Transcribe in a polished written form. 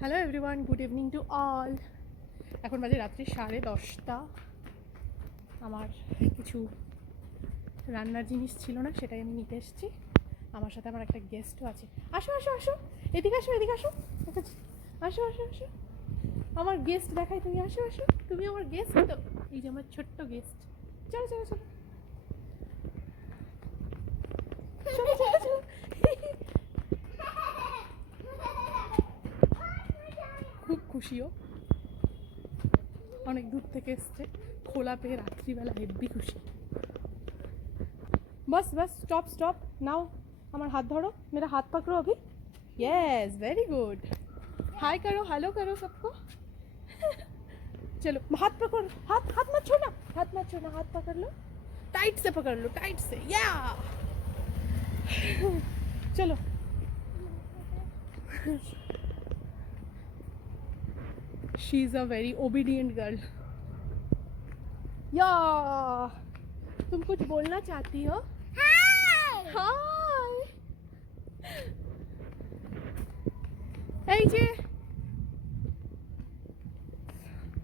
Hello everyone, good evening to all. এখন বাজে রাত্রি 10:30। আমার কিছু রান্নার জিনিস ছিল না, সেটাই আমি নিতে এসেছি। আমার সাথে আমার একটা গেস্টও আছে। আসো আসো আসো, এদিকে আসো, এদিকে আসো, আসো আসো আসো। আমার গেস্ট দেখাই, তুমি আসো আসো, তুমি আমার গেস্ট তো। এই যে আমার ছোট্ট গেস্ট। চলো চলো চলো চলো চলো চলো। খুব খুশিও, অনেক দূর থেকে এসছে, খোলা পেয়ে রাত্রিবেলা হেব্বি খুশি। बस बस स्टॉप स्टॉप नाउ। हमारा हाथ धरो, मेरा हाथ पकड़ो अभी। Yes very good. हाय करो, हेलो करो सबको। चलो हाथ पकड़ो, हाथ हाथ मत छोड़ना, हाथ मत छोड़ना, हाथ पकड़ लो, टाइट से पकड़ लो, टाइट से। या चलो। She is a very obedient girl. या तुम कुछ बोलना चाहती हो? हाय। এই যে